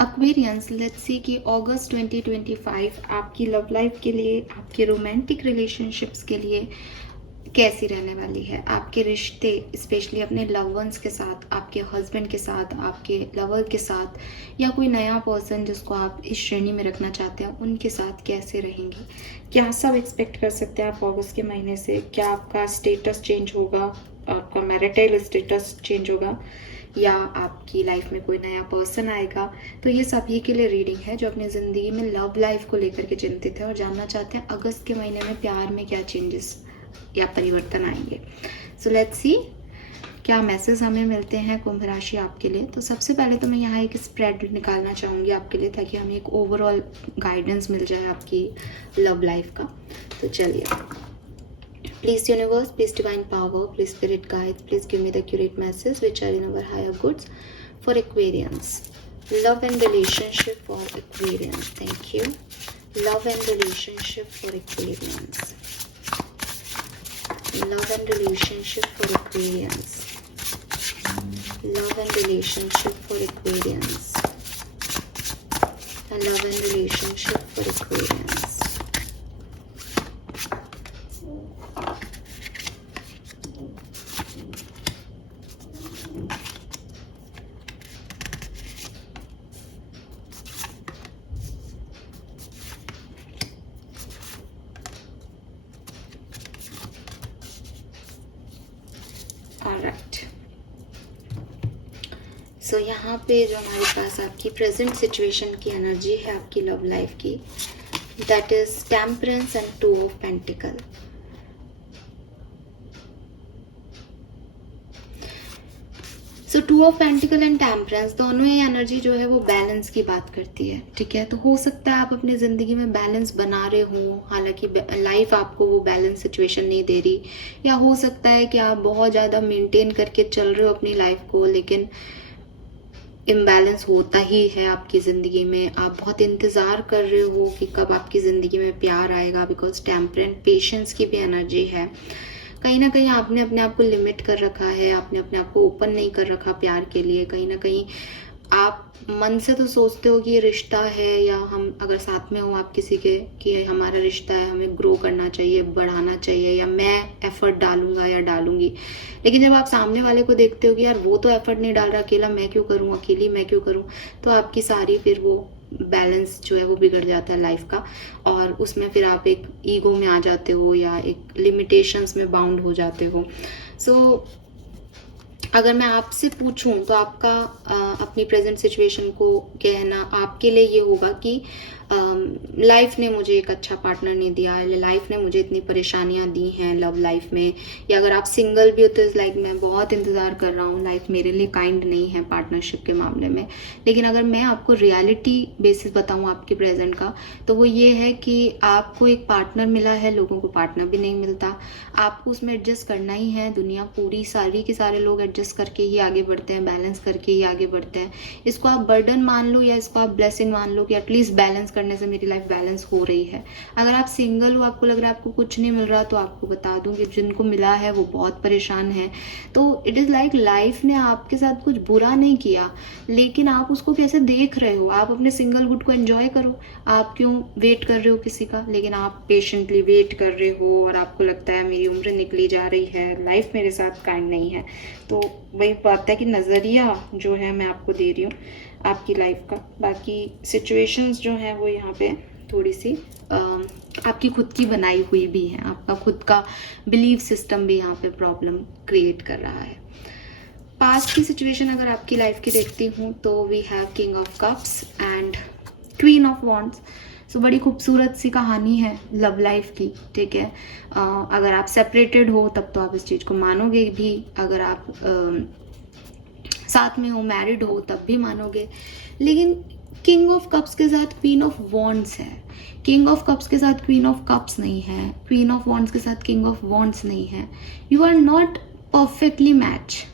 Aquarians, let's see कि अगस्त 2025 आपकी love life के लिए, आपके रोमांटिक रिलेशनशिप्स के लिए कैसी रहने वाली है। आपके रिश्ते, स्पेशली अपने लव वंस के साथ, आपके हस्बैंड के साथ, आपके लवर के साथ, या कोई नया पर्सन जिसको आप इस श्रेणी में रखना चाहते हैं, उनके साथ कैसे रहेंगे, क्या सब एक्सपेक्ट कर सकते हैं आप अगस्त के महीने से। क्या आपका स्टेटस चेंज होगा, आपका मैरिटल स्टेटस चेंज होगा, या आपकी लाइफ में कोई नया पर्सन आएगा। तो ये सभी के लिए रीडिंग है जो अपनी ज़िंदगी में लव लाइफ को लेकर के चिंतित है और जानना चाहते हैं अगस्त के महीने में प्यार में क्या चेंजेस या परिवर्तन आएंगे। सो लेट्स सी क्या मैसेज हमें मिलते हैं कुंभ राशि आपके लिए। तो सबसे पहले तो मैं यहाँ एक स्प्रेड निकालना चाहूँगी आपके लिए, ताकि हमें एक ओवरऑल गाइडेंस मिल जाए आपकी लव लाइफ का। तो चलिए, please universe, please divine power, please spirit guide, please give me the accurate message which are in our higher goods for Aquarians. Love and relationship for Aquarians, thank you. Love and relationship for Aquarians, love and relationship for Aquarians, love and relationship for Aquarians, love and relationship for Aquarians. Alright, so यहाँ पे जो हमारे पास आपकी present situation की energy है आपकी love life की, that is temperance and two of pentacle. So two of pentacle and temperance दोनों ही एनर्जी जो है वो बैलेंस की बात करती है, ठीक है। तो हो सकता है आप अपनी ज़िंदगी में बैलेंस बना रहे हो, हालांकि लाइफ आपको वो बैलेंस सिचुएशन नहीं दे रही, या हो सकता है कि आप बहुत ज़्यादा मेंटेन करके चल रहे हो अपनी लाइफ को, लेकिन इम्बैलेंस होता ही है आपकी ज़िंदगी में। आप बहुत इंतज़ार कर रहे हो कि कब आपकी ज़िंदगी में प्यार आएगा, बिकॉज टेम्परेंट पेशेंस की भी एनर्जी है। कहीं ना कहीं आपने अपने आप को लिमिट कर रखा है, आपने अपने आप को ओपन नहीं कर रखा प्यार के लिए। कहीं ना कहीं आप मन से तो सोचते हो कि ये रिश्ता है, या हम अगर साथ में हो आप किसी के, कि हमारा रिश्ता है, हमें ग्रो करना चाहिए, बढ़ाना चाहिए, या मैं एफर्ट डालूंगा या डालूंगी। लेकिन जब आप सामने वाले को देखते हो कि यार वो तो एफर्ट नहीं डाल रहा, अकेला मैं क्यों करूँ, अकेली मैं क्यों करूँ, तो आपकी सारी फिर वो बैलेंस जो है वो बिगड़ जाता है लाइफ का, और उसमें फिर आप एक ईगो में आ जाते हो या एक लिमिटेशंस में बाउंड हो जाते हो। सो अगर मैं आपसे पूछूं तो आपका अपनी प्रेजेंट सिचुएशन को कहना आपके लिए ये होगा कि लाइफ ने मुझे एक अच्छा पार्टनर नहीं दिया, लाइफ ने मुझे इतनी परेशानियां दी हैं लव लाइफ में। या अगर आप सिंगल भी हो तो इस लाइक मैं बहुत इंतज़ार कर रहा हूँ, लाइफ मेरे लिए काइंड नहीं है पार्टनरशिप के मामले में। लेकिन अगर मैं आपको रियलिटी बेसिस बताऊँ आपके प्रेजेंट का, तो वो ये है कि आपको एक पार्टनर मिला है, लोगों को पार्टनर भी नहीं मिलता, आपको उसमें एडजस्ट करना ही है। दुनिया पूरी सारी के सारे लोग एडजस्ट करके ही आगे बढ़ते हैं, बैलेंस करके ही आगे बढ़ते हैं। इसको आप बर्डन मान लो या इसको आप ब्लेसिंग मान लो कि एटलीस्ट बैलेंस करने से मेरी लाइफ बैलेंस हो रही है। अगर आप सिंगल हो, आपको लग रहा है आपको कुछ नहीं मिल रहा, तो आपको बता दूं कि जिनको मिला है वो बहुत परेशान है। तो इट इज़ लाइक लाइफ ने आपके साथ कुछ बुरा नहीं किया, लेकिन आप उसको कैसे देख रहे हो। आप अपने सिंगलहुड को एंजॉय करो, आप क्यों वेट कर रहे हो किसी का, लेकिन आप पेशेंटली वेट कर रहे हो और आपको लगता है मेरी उम्र निकली जा रही है, लाइफ मेरे साथ काइंड नहीं है। तो वही बात है कि नज़रिया जो है मैं आपको दे रही हूँ आपकी लाइफ का। बाकी सिचुएशंस जो हैं वो यहाँ पे थोड़ी सी आपकी खुद की बनाई हुई भी हैं, आपका खुद का बिलीव सिस्टम भी यहाँ पे प्रॉब्लम क्रिएट कर रहा है। पास्ट की सिचुएशन अगर आपकी लाइफ की देखती हूँ तो we have king of cups and queen of wands. So बड़ी खूबसूरत सी कहानी है लव लाइफ की, ठीक है। अगर आप सेपरेटेड हो तब तो आप इस चीज़ को मानोगे भी, अगर आप साथ में हो, मैरिड हो, तब भी मानोगे। लेकिन किंग ऑफ कप्स के साथ क्वीन ऑफ वॉन्ड्स है, किंग ऑफ कप्स के साथ क्वीन ऑफ कप्स नहीं है, क्वीन ऑफ वॉन्ड्स के साथ किंग ऑफ वॉन्ड्स नहीं है। You are not perfectly match,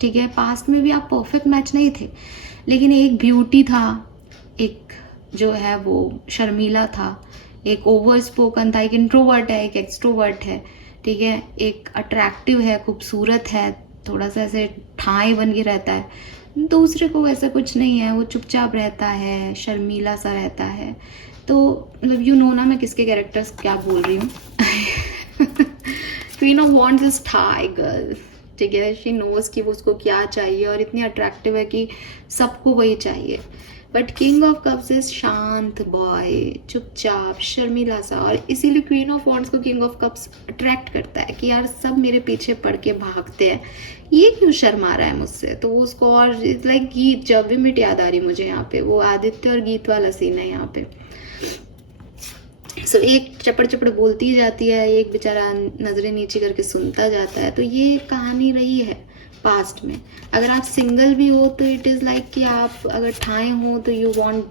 ठीक है। पास्ट में भी आप परफेक्ट मैच नहीं थे, लेकिन एक ब्यूटी था, एक जो है वो शर्मीला था, एक ओवर स्पोकन था, एक इंट्रोवर्ट है, एक एक्सट्रोवर्ट है, ठीक है। एक अट्रैक्टिव है, खूबसूरत है, थोड़ा सा ऐसे ठाई बन के रहता है। दूसरे को वैसा कुछ नहीं है, वो चुपचाप रहता है, शर्मीला सा रहता है। तो मतलब यू नो ना मैं किसके कैरेक्टर्स क्या बोल रही हूँ। Queen of wands is Thai girl, ठीक है। शी नोज कि वो उसको क्या चाहिए और इतनी अट्रैक्टिव है कि सबको वही चाहिए। But king of cups is शांत बॉय, चुपचाप शर्मीला सा, और इसीलिए क्वीन ऑफ वॉन्ड्स को किंग ऑफ कप्स अट्रैक्ट करता है कि यार सब मेरे पीछे पड़ के भागते हैं, ये क्यों शर्मा रहा है मुझसे। तो वो उसको, और लाइक गीत, जब भी मिट याद आ रही मुझे यहाँ पे, वो आदित्य और गीत वाला सीन है यहाँ पे। सो एक चपड़ चपड़ बोलती जाती है, एक बेचारा नजरें नीचे करके सुनता जाता है। तो ये कहानी रही है पास्ट में। अगर आप सिंगल भी हो तो इट इज़ लाइक कि आप अगर ठाए हो तो you want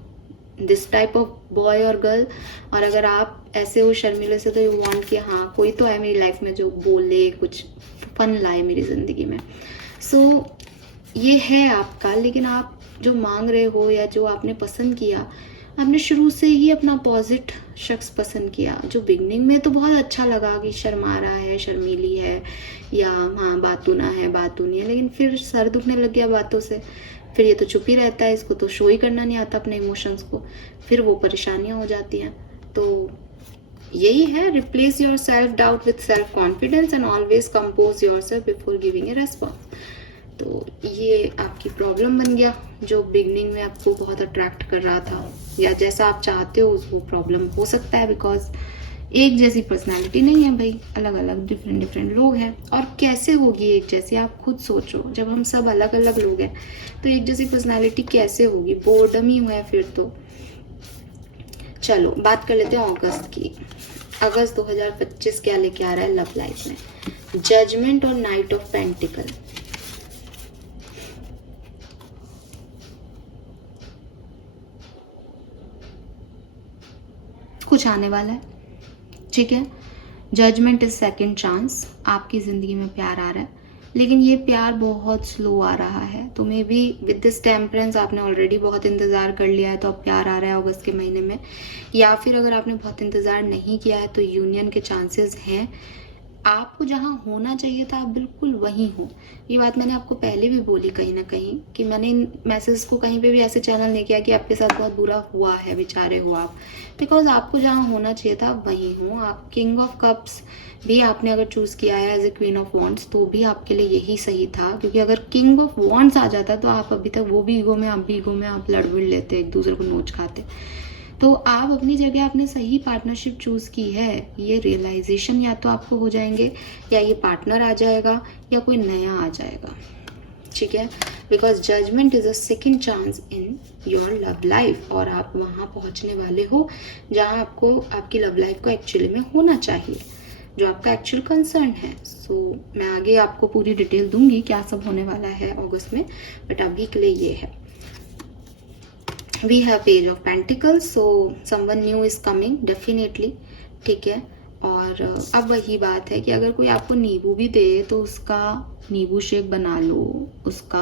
this type of boy और गर्ल, और अगर आप ऐसे हो शर्मीले से तो यू वांट कि हाँ कोई तो है मेरी लाइफ में जो बोले, कुछ फन लाए मेरी ज़िंदगी में। सो ये है आपका। लेकिन आप जो मांग रहे हो या जो आपने पसंद किया, आपने शुरू से ही अपना अपोजिट शख्स पसंद किया, जो बिगनिंग में तो बहुत अच्छा लगा कि शर्मा रहा है, शर्मीली है, या हाँ बातूना है, बातूनी है, लेकिन फिर सर दुखने लग गया बातों से। फिर ये तो चुप ही रहता है, इसको तो शो ही करना नहीं आता अपने इमोशंस को, फिर वो परेशानियां हो जाती हैं। तो यही है, replace your self doubt with self confidence and always compose your self before giving a response. तो ये आपकी प्रॉब्लम बन गया, जो बिगनिंग में आपको बहुत अट्रैक्ट कर रहा था, या जैसा आप चाहते हो वो प्रॉब्लम हो सकता है। बिकॉज एक जैसी पर्सनालिटी नहीं है भाई, अलग अलग डिफरेंट डिफरेंट लोग हैं। और कैसे होगी एक जैसी, आप खुद सोचो, जब हम सब अलग अलग लोग हैं तो एक जैसी पर्सनालिटी कैसे होगी, बोर्डम ही हुआ है फिर तो। चलो बात कर लेते हैं अगस्त की। अगस्त 2025 क्या लेके आ रहा है लव लाइफ में? जजमेंट और नाइट ऑफ पेंटिकल। कुछ आने वाला है, ठीक है। जजमेंट इज सेकंड चांस, आपकी जिंदगी में प्यार आ रहा है, लेकिन ये प्यार बहुत स्लो आ रहा है। तो may be with this temperance आपने ऑलरेडी बहुत इंतजार कर लिया है, तो अब प्यार आ रहा है अगस्त के महीने में। या फिर अगर आपने बहुत इंतजार नहीं किया है तो यूनियन के चांसेस हैं। आपको जहाँ होना चाहिए था आप बिल्कुल वहीं हो। ये बात मैंने आपको पहले भी बोली कहीं ना कहीं, कि मैंने इन मैसेज को कहीं पे भी ऐसे चैनल नहीं किया कि आपके साथ बहुत बुरा हुआ है, बेचारे हो आप। बिकॉज आपको जहाँ होना चाहिए था वहीं हो आप। किंग ऑफ कप्स भी आपने अगर चूज किया है as a queen of wands तो भी आपके लिए यही सही था, क्योंकि अगर किंग ऑफ वॉन्ड्स आ जाता तो आप अभी तक, वो भी ईगो में, आप भी ईगो में, आप लड़ भिड़ लेते, एक दूसरे को नोच खाते। तो आप अपनी जगह आपने सही पार्टनरशिप चूज की है। ये रियलाइजेशन या तो आपको हो जाएंगे, या ये पार्टनर आ जाएगा, या कोई नया आ जाएगा, ठीक है। Because judgement is a second chance in your love life, और आप वहाँ पहुँचने वाले हो जहाँ आपको आपकी लव लाइफ को एक्चुअली में होना चाहिए, जो आपका एक्चुअल कंसर्न है। सो मैं आगे आपको पूरी डिटेल दूंगी क्या सब होने वाला है अगस्त में, बट अभी के लिए ये है। We have Page of Pentacles, so someone new is coming definitely, ठीक है। और अब वही बात है कि अगर कोई आपको नींबू भी दे तो उसका नींबू शेक बना लो, उसका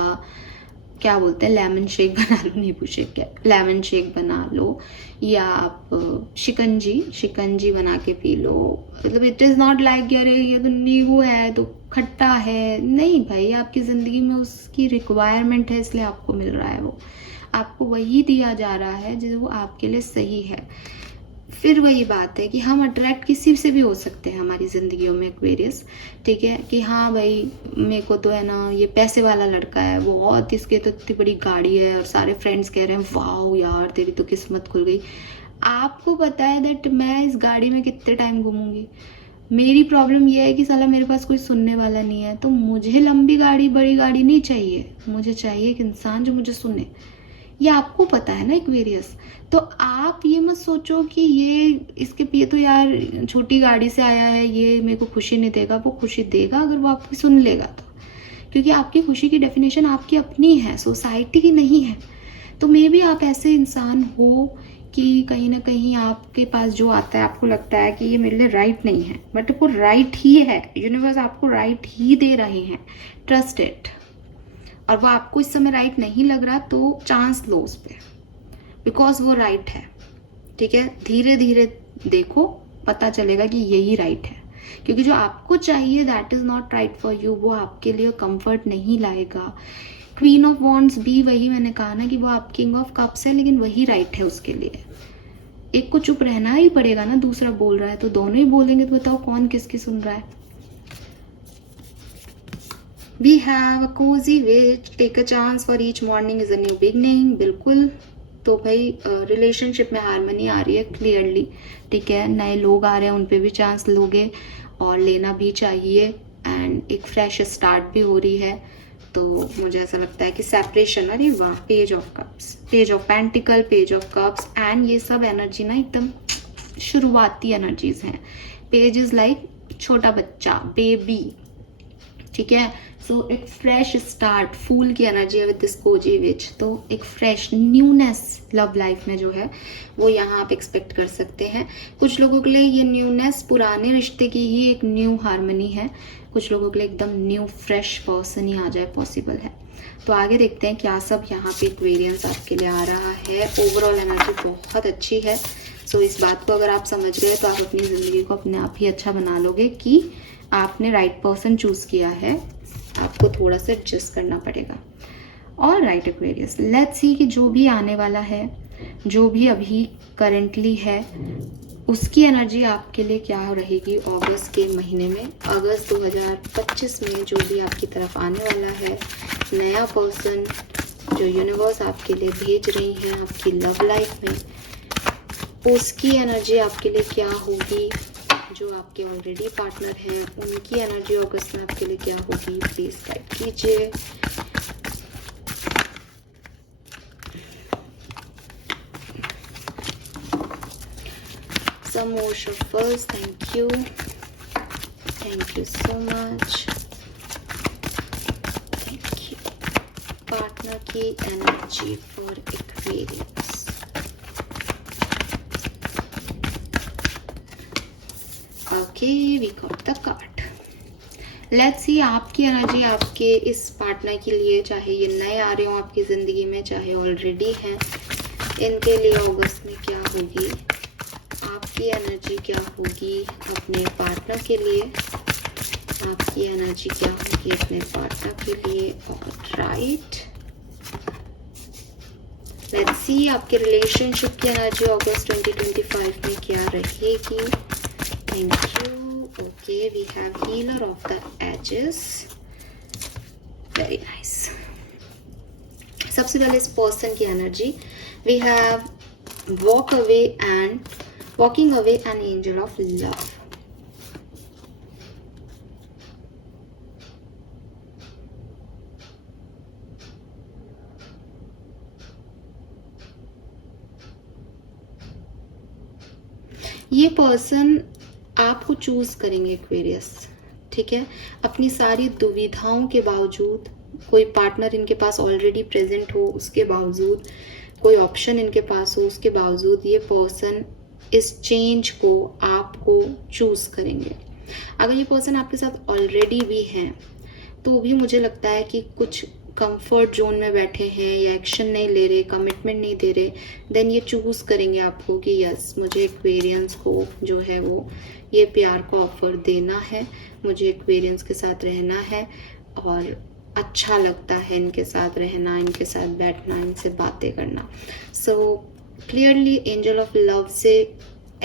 क्या बोलते हैं लेमन शेक बना लो, नींबू शेक क्या, लेमन शेक बना लो, या आप शिकंजी बना के पी लो। मतलब इट इज़ नॉट लाइक अरे ये तो नींबू है तो खट्टा है, नहीं भाई, आपकी ज़िंदगी में उसकी रिक्वायरमेंट है इसलिए आपको मिल रहा है, वो आपको वही दिया जा रहा है जो वो आपके लिए सही है। फिर वही बात है कि हम अट्रैक्ट किसी से भी हो सकते हैं हमारी ज़िंदगियों में एक्वेरियस, ठीक है। कि हाँ भाई मेरे को तो है ना ये पैसे वाला लड़का है, वो बहुत, इसके तो इतनी बड़ी गाड़ी है, और सारे फ्रेंड्स कह रहे हैं वाह यार तेरी तो किस्मत खुल गई। आपको पता है दैट मैं इस गाड़ी में कितने टाइम घूमूंगी। मेरी प्रॉब्लम ये है कि साला मेरे पास कोई सुनने वाला नहीं है, तो मुझे लंबी गाड़ी बड़ी गाड़ी नहीं चाहिए, मुझे चाहिए एक इंसान जो मुझे सुने। ये आपको पता है ना एक्वेरियस। तो आप ये मत सोचो कि ये इसके पिए तो यार छोटी गाड़ी से आया है, ये मेरे को खुशी नहीं देगा। वो खुशी देगा अगर वो आपकी सुन लेगा तो, क्योंकि आपकी खुशी की डेफिनेशन आपकी अपनी है, सोसाइटी की नहीं है। तो मे बी आप ऐसे इंसान हो कि कहीं ना कहीं आपके पास जो आता है आपको लगता है कि ये मेरे लिए राइट नहीं है, बट वो राइट ही है। यूनिवर्स आपको राइट ही दे रहे हैं, ट्रस्ट इट। और वो आपको इस समय राइट नहीं लग रहा तो चांस लो उस पर, बिकॉज वो राइट है, ठीक है। धीरे धीरे देखो, पता चलेगा कि यही राइट है, क्योंकि जो आपको चाहिए that is not right for you, वो आपके लिए कंफर्ट नहीं लाएगा। क्वीन ऑफ वॉन्ड्स भी वही मैंने कहा ना कि वो आप किंग ऑफ कप्स है, लेकिन वही राइट है उसके लिए। एक को चुप रहना ही पड़ेगा ना, दूसरा बोल रहा है तो दोनों ही बोलेंगे, तो बताओ कौन किसकी सुन रहा है। We have a cozy witch, take a chance for each morning is a new beginning। बिल्कुल, तो भाई रिलेशनशिप में हारमनी आ रही है क्लियरली, ठीक है। नए लोग आ रहे हैं, उन पे भी चांस लोगे और लेना भी चाहिए, एंड एक फ्रेश स्टार्ट भी हो रही है। तो मुझे ऐसा लगता है कि सेपरेशन, अरे वाह, page of cups, page of pentacle, page of cups, and ये सब एनर्जी ना एकदम शुरुआती एनर्जीज हैं। पेज इज लाइक छोटा बच्चा, बेबी, ठीक है। सो एक फ्रेश स्टार्ट, फूल की एनर्जी है विद दिस कोजी विच। तो एक फ्रेश न्यूनेस लव लाइफ में जो है वो यहाँ आप एक्सपेक्ट कर सकते हैं। कुछ लोगों के लिए ये न्यूनेस पुराने रिश्ते की ही एक न्यू हार्मनी है, कुछ लोगों के लिए एकदम न्यू फ्रेश पर्सन ही आ जाए, पॉसिबल है। तो आगे देखते हैं क्या सब यहाँ पे एक्वेरियंस आपके लिए आ रहा है। ओवरऑल एनर्जी बहुत अच्छी है। सो इस बात को अगर आप समझ गए तो आप अपनी ज़िंदगी को अपने आप ही अच्छा बना लोगे कि आपने राइट पर्सन चूज किया है, आपको थोड़ा सा एडजस्ट करना पड़ेगा। और राइट एक्वेरियस, लेट्स सी कि जो भी आने वाला है, जो भी अभी करेंटली है, उसकी एनर्जी आपके लिए क्या रहेगी अगस्त के महीने में। अगस्त 2025 में जो भी आपकी तरफ आने वाला है, नया पर्सन जो यूनिवर्स आपके लिए भेज रही है आपकी लव लाइफ में, उसकी एनर्जी आपके लिए क्या होगी। जो आपके ऑलरेडी पार्टनर है उनकी एनर्जी अगस्त में आपके लिए क्या होगी, प्लीज गाइड कीजिए। Some more shuffles, thank you so much, thank you। Partner की energy for Aquarius, okay, we got the card. Let's see आपकी एनर्जी आपके इस पार्टनर के लिए, चाहे ये नए आ रहे हो आपकी ज़िंदगी में, चाहे ऑलरेडी हैं, इनके लिए अगस्त में क्या होगी, आपकी एनर्जी क्या होगी अपने पार्टनर के लिए, आपकी एनर्जी क्या होगी अपने पार्टनर के लिए। और राइट, लेट्स सी आपके रिलेशनशिप की एनर्जी अगस्त 2025 में क्या रहेगी। Thank you. Okay, we have healer of the ages, very nice. सबसे पहले इस पर्सन की energy, we have walking away an angel of love। ये पर्सन आपको चूज करेंगे एक्वेरियस, ठीक है। अपनी सारी दुविधाओं के बावजूद, कोई पार्टनर इनके पास ऑलरेडी प्रेजेंट हो उसके बावजूद, कोई ऑप्शन इनके पास हो उसके बावजूद, ये पर्सन इस चेंज को आपको चूज करेंगे। अगर ये पर्सन आपके साथ ऑलरेडी भी हैं तो भी मुझे लगता है कि कुछ कंफर्ट जोन में बैठे हैं या एक्शन नहीं ले रहे, कमिटमेंट नहीं दे रहे, देन ये चूज करेंगे आपको कि यस, मुझे एक्वेरियंस को जो है वो ये प्यार को ऑफर देना है, मुझे एक्वेरियंस के साथ रहना है और अच्छा लगता है इनके साथ रहना, इनके साथ बैठना, इनसे बातें करना। So clearly angel of love से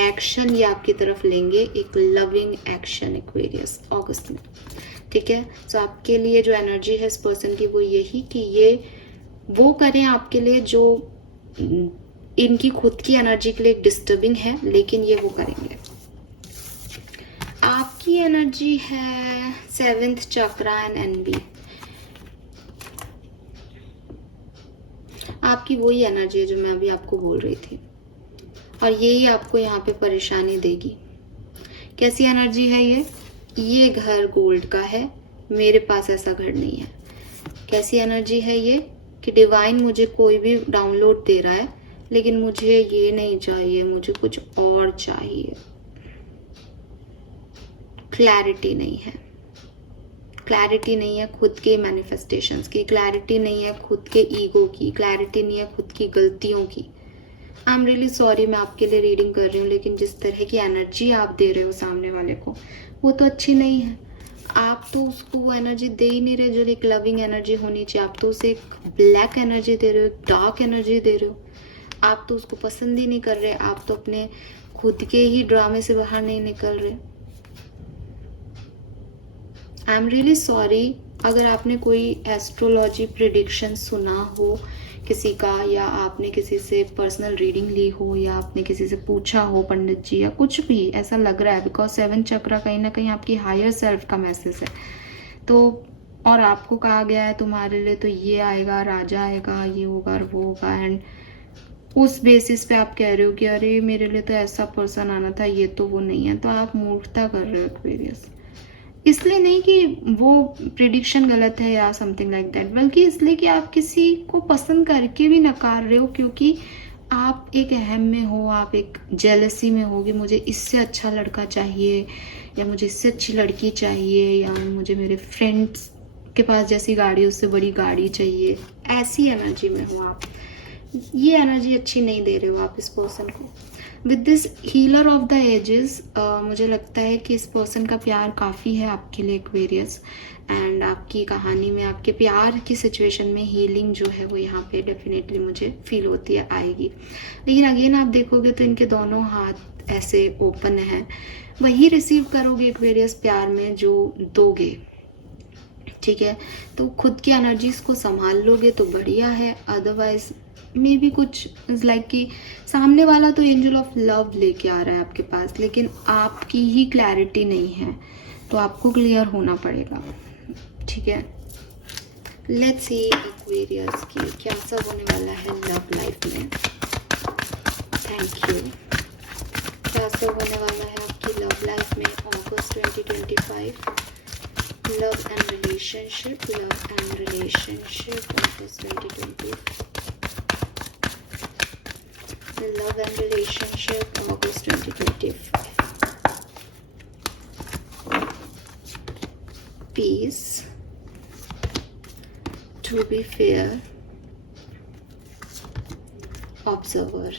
एक्शन ये आपकी तरफ लेंगे, एक लविंग एक्शन एक्वेरियस अगस्त में, ठीक है। सो आपके लिए जो एनर्जी है इस पर्सन की वो यही कि ये वो करें आपके लिए जो इनकी खुद की एनर्जी के लिए डिस्टर्बिंग है, लेकिन ये वो करेंगे। आपकी एनर्जी है 7th चक्रा एंड एनबी। आपकी वही एनर्जी है जो मैं अभी आपको बोल रही थी, और यही आपको यहाँ पे परेशानी देगी। कैसी एनर्जी है ये घर गोल्ड का है, मेरे पास ऐसा घर नहीं है। कैसी एनर्जी है ये कि डिवाइन मुझे कोई भी डाउनलोड दे रहा है, लेकिन मुझे ये नहीं चाहिए, मुझे कुछ और चाहिए। क्लैरिटी नहीं है, क्लैरिटी नहीं है खुद के मैनिफेस्टेशंस की, क्लैरिटी नहीं है खुद के ईगो की, क्लैरिटी नहीं है खुद की गलतियों की। आई एम रियली सॉरी, मैं आपके लिए रीडिंग कर रही हूँ, लेकिन जिस तरह की एनर्जी आप दे रहे हो सामने वाले को वो तो अच्छी नहीं है। आप तो उसको वो एनर्जी दे ही नहीं रहे जो एक लविंग एनर्जी होनी चाहिए। आप तो उसे एक ब्लैक एनर्जी दे रहे हो, एक डार्क एनर्जी दे रहे हो। आप तो उसको पसंद ही नहीं कर रहे। आप तो अपने खुद के ही ड्रामे से बाहर नहीं निकल रहे। आई एम रियली सॉरी अगर आपने कोई एस्ट्रोलॉजी प्रिडिक्शन सुना हो किसी का, या आपने किसी से पर्सनल रीडिंग ली हो, या आपने किसी से पूछा हो पंडित जी, या कुछ भी ऐसा लग रहा है, बिकॉज 7 चक्रा कहीं ना कहीं आपकी हायर सेल्फ का मैसेज है। तो और आपको कहा गया है तुम्हारे लिए तो ये आएगा, राजा आएगा, ये होगा और वो होगा, एंड उस बेसिस पे आप कह रहे हो कि अरे मेरे लिए तो ऐसा पर्सन आना था, ये तो वो नहीं है। तो आप मूर्खता कर रहे हो एक्वेरियस। इसलिए नहीं कि वो प्रिडिक्शन गलत है या समथिंग लाइक दैट, बल्कि इसलिए कि आप किसी को पसंद करके भी नकार रहे हो, क्योंकि आप एक अहम में हो, आप एक जेलसी में हो कि मुझे इससे अच्छा लड़का चाहिए, या मुझे इससे अच्छी लड़की चाहिए, या मुझे मेरे फ्रेंड्स के पास जैसी गाड़ी उससे बड़ी गाड़ी चाहिए। ऐसी एनर्जी में हो आप। ये एनर्जी अच्छी नहीं दे रहे हो आप इस पर्सन को। With this healer of the ages, मुझे लगता है कि इस पर्सन का प्यार काफ़ी है आपके लिए एक्वेरियस, एंड आपकी कहानी में आपके प्यार की सिचुएशन में हीलिंग जो है वो यहाँ पे डेफिनेटली मुझे फील होती है आएगी। लेकिन अगेन आप देखोगे तो इनके दोनों हाथ ऐसे ओपन हैं। वही रिसीव करोगे एक्वेरियस प्यार में जो दोगे, ठीक है। तो खुद की एनर्जीज को संभाल लोगे तो बढ़िया है, अदरवाइज मे भी कुछ लाइक कि सामने वाला तो एंजल ऑफ लव लेके आ रहा है आपके पास, लेकिन आपकी ही क्लैरिटी नहीं है, तो आपको क्लियर होना पड़ेगा, ठीक है। लेट्स सी एक्वेरियस की क्या सब होने वाला है लव लाइफ में। Thank you. क्या सब होने वाला है आपकी लव लाइफ में अगस्त 2025। Love and relationship, love and relationship August 2025। Love and relationship August 2025. Peace, to be fair, observer.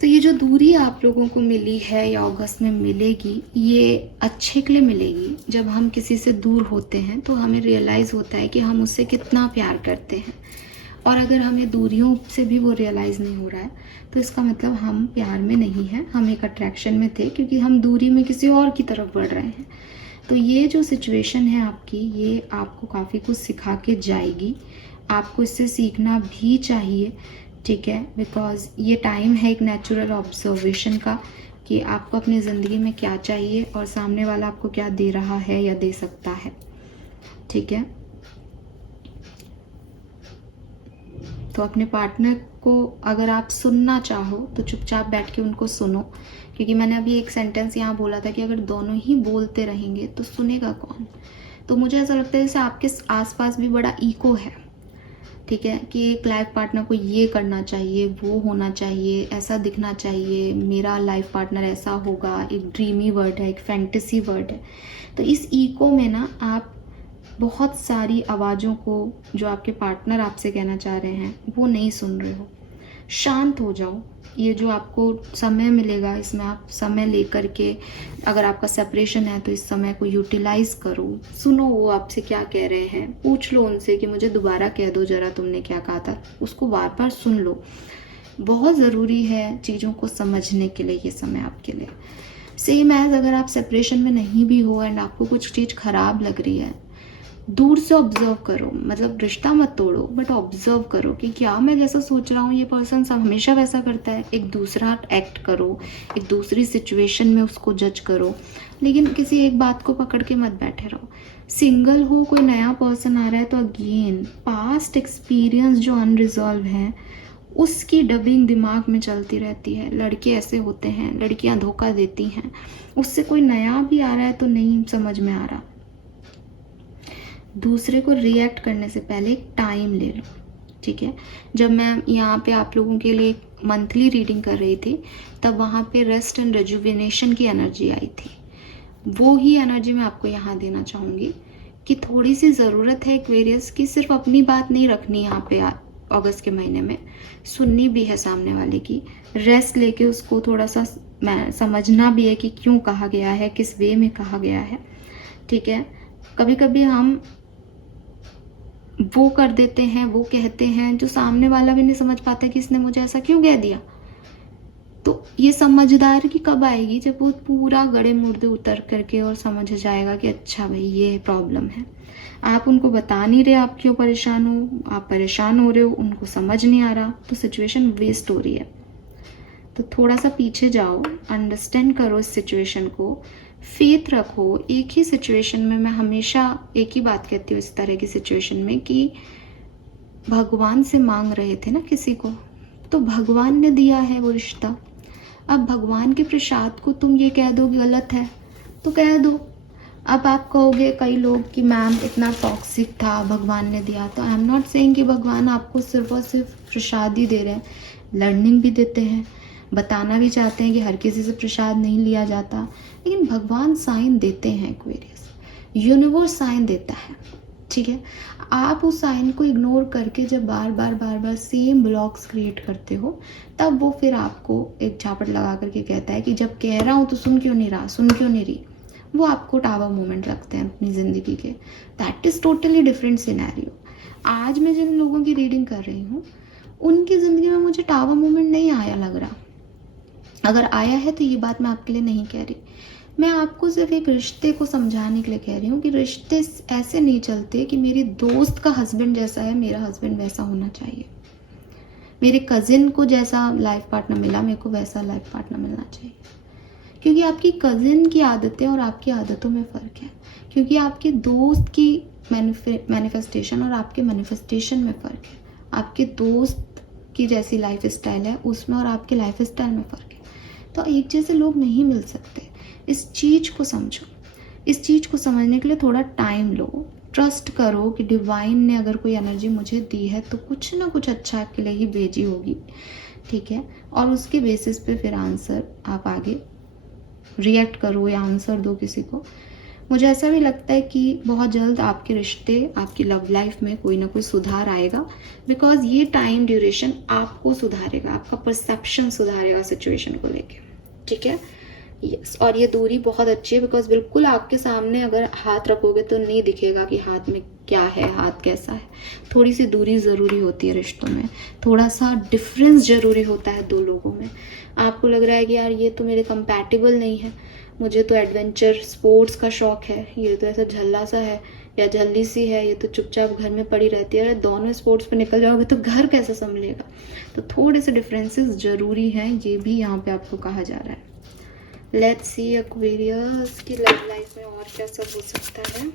तो ये जो दूरी आप लोगों को मिली है या अगस्त में मिलेगी, ये अच्छे के लिए मिलेगी। जब हम किसी से दूर होते हैं तो हमें रियलाइज़ होता है कि हम उससे कितना प्यार करते हैं, और अगर हमें दूरियों से भी वो रियलाइज़ नहीं हो रहा है तो इसका मतलब हम प्यार में नहीं हैं, हम एक अट्रैक्शन में थे, क्योंकि हम दूरी में किसी और की तरफ बढ़ रहे हैं। तो ये जो सिचुएशन है आपकी, ये आपको काफ़ी कुछ सिखा के जाएगी। आपको इससे सीखना भी चाहिए, ठीक है, बिकॉज ये टाइम है एक नेचुरल ऑब्जर्वेशन का कि आपको अपनी ज़िंदगी में क्या चाहिए और सामने वाला आपको क्या दे रहा है या दे सकता है, ठीक है। तो अपने पार्टनर को अगर आप सुनना चाहो तो चुपचाप बैठ के उनको सुनो, क्योंकि मैंने अभी एक सेंटेंस यहाँ बोला था कि अगर दोनों ही बोलते रहेंगे तो सुनेगा कौन। तो मुझे ऐसा लगता है जैसे आपके आसपास भी बड़ा ईको है, ठीक है, कि एक लाइफ पार्टनर को ये करना चाहिए, वो होना चाहिए, ऐसा दिखना चाहिए, मेरा लाइफ पार्टनर ऐसा होगा। एक ड्रीमी वर्ड है, एक फैंटेसी वर्ड है। तो इस ईको में ना आप बहुत सारी आवाज़ों को जो आपके पार्टनर आपसे कहना चाह रहे हैं वो नहीं सुन रहे हो। शांत हो जाओ। ये जो आपको समय मिलेगा इसमें आप समय लेकर के, अगर आपका सेपरेशन है तो इस समय को यूटिलाइज करो। सुनो वो आपसे क्या कह रहे हैं, पूछ लो उनसे कि मुझे दोबारा कह दो जरा तुमने क्या कहा था। उसको बार बार सुन लो। बहुत ज़रूरी है चीज़ों को समझने के लिए ये समय आपके लिए। सेम एज अगर आप सेपरेशन में नहीं भी हो एंड आपको कुछ चीज़ खराब लग रही है, दूर से ऑब्जर्व करो। मतलब रिश्ता मत तोड़ो, बट ऑब्जर्व करो कि क्या मैं जैसा सोच रहा हूँ ये पर्सन सब हमेशा वैसा करता है। एक दूसरा एक्ट करो, एक दूसरी सिचुएशन में उसको जज करो, लेकिन किसी एक बात को पकड़ के मत बैठे रहो। सिंगल हो, कोई नया पर्सन आ रहा है तो अगेन पास्ट एक्सपीरियंस जो अनरिजॉल्व है उसकी डबिंग दिमाग में चलती रहती है। लड़के ऐसे होते हैं, लड़कियां धोखा देती हैं। उससे कोई नया भी आ रहा है तो नहीं समझ में आ रहा। दूसरे को रिएक्ट करने से पहले एक टाइम ले लो, ठीक है। जब मैं यहाँ पे आप लोगों के लिए मंथली रीडिंग कर रही थी तब वहाँ पे रेस्ट एंड रेजुविनेशन की एनर्जी आई थी। वो ही एनर्जी मैं आपको यहाँ देना चाहूँगी कि थोड़ी सी ज़रूरत है एक्वेरियस की। सिर्फ अपनी बात नहीं रखनी यहाँ पे अगस्त के महीने में, सुननी भी है सामने वाले की, रेस्ट लेके उसको थोड़ा सा समझना भी है कि क्यों कहा गया है, किस वे में कहा गया है, ठीक है। कभी कभी हम वो कर देते हैं, वो कहते हैं जो सामने वाला भी नहीं समझ पाता कि इसने मुझे ऐसा क्यों कह दिया। तो ये समझदारी कब आएगी, जब वो पूरा गड़े मुर्दे उतर करके और समझ जाएगा कि अच्छा भाई ये प्रॉब्लम है। आप उनको बता नहीं रहे आप क्यों परेशान हो, आप परेशान हो रहे हो, उनको समझ नहीं आ रहा, तो सिचुएशन वेस्ट हो रही है। तो थोड़ा सा पीछे जाओ, अंडरस्टैंड करो इस सिचुएशन को, फेथ रखो। एक ही सिचुएशन में मैं हमेशा एक ही बात कहती हूँ इस तरह की सिचुएशन में कि भगवान से मांग रहे थे ना किसी को, तो भगवान ने दिया है वो रिश्ता। अब भगवान के प्रसाद को तुम ये कह दो कि गलत है तो कह दो। अब आप कहोगे कई लोग कि मैम इतना टॉक्सिक था, भगवान ने दिया, तो आई एम नॉट सेइंग कि भगवान आपको सिर्फ और सिर्फ प्रसाद ही दे रहे हैं, लर्निंग भी देते हैं, बताना भी चाहते हैं कि हर किसी से प्रसाद नहीं लिया जाता, लेकिन भगवान साइन देते हैं, एक्वेरियस यूनिवर्स साइन देता है, ठीक है। आप उस साइन को इग्नोर करके जब बार बार सेम ब्लॉक्स क्रिएट करते हो, तब वो फिर आपको एक झापट लगा करके कहता है कि जब कह रहा हूँ तो सुन क्यों नहीं रहा, सुन क्यों नहीं रही। वो आपको टावर मोमेंट लगते हैं अपनी ज़िंदगी के। That is totally different scenario. आज मैं जिन लोगों की रीडिंग कर रही हूँ उनकी ज़िंदगी में मुझे टावर मोमेंट नहीं आया लग रहा। अगर आया है तो ये बात मैं आपके लिए नहीं कह रही, मैं आपको सिर्फ एक रिश्ते को समझाने के लिए कह रही हूँ कि रिश्ते ऐसे नहीं चलते कि मेरी दोस्त का हस्बैंड जैसा है मेरा हस्बैंड वैसा होना चाहिए, मेरे कज़िन को जैसा लाइफ पार्टनर मिला मेरे को वैसा लाइफ पार्टनर मिलना चाहिए। क्योंकि आपकी कज़िन की आदतें और आपकी आदतों में फ़र्क है, क्योंकि आपके दोस्त की मैनिफेस्टेशन और आपके मैनिफेस्टेशन में फ़र्क है, आपके दोस्त की जैसी लाइफ स्टाइल है उसमें और आपके लाइफ स्टाइल में फ़र्क है। तो एक जैसे लोग नहीं मिल सकते। इस चीज़ को समझो, इस चीज़ को समझने के लिए थोड़ा टाइम लो, ट्रस्ट करो कि डिवाइन ने अगर कोई एनर्जी मुझे दी है तो कुछ ना कुछ अच्छा के लिए ही भेजी होगी, ठीक है। और उसके बेसिस पे फिर आंसर आप आगे रिएक्ट करो या आंसर दो किसी को। मुझे ऐसा भी लगता है कि बहुत जल्द आपके रिश्ते, आपकी लव लाइफ में कोई ना कोई सुधार आएगा, बिकॉज ये टाइम ड्यूरेशन आपको सुधारेगा, आपका परसेप्शन सुधारेगा सिचुएशन को लेके, ठीक है। यस, और ये दूरी बहुत अच्छी है बिकॉज बिल्कुल आपके सामने अगर हाथ रखोगे तो नहीं दिखेगा कि हाथ में क्या है, हाथ कैसा है। थोड़ी सी दूरी ज़रूरी होती है रिश्तों में, थोड़ा सा डिफरेंस ज़रूरी होता है दो लोगों में। आपको लग रहा है कि यार ये तो मेरे कंपैटिबल नहीं है, मुझे तो एडवेंचर स्पोर्ट्स का शौक है, ये तो ऐसा झल्ला सा है या झल्ली सी है, ये तो चुपचाप घर में पड़ी रहती है। अगर दोनों स्पोर्ट्स पे निकल जाओगे तो घर कैसे संभलेगा। तो थोड़े से डिफरेंसेस ज़रूरी हैं, ये भी यहाँ पे आपको कहा जा रहा है। लेट्स सी एक्वेरियस की लव लाइफ में और क्या सब हो सकता है।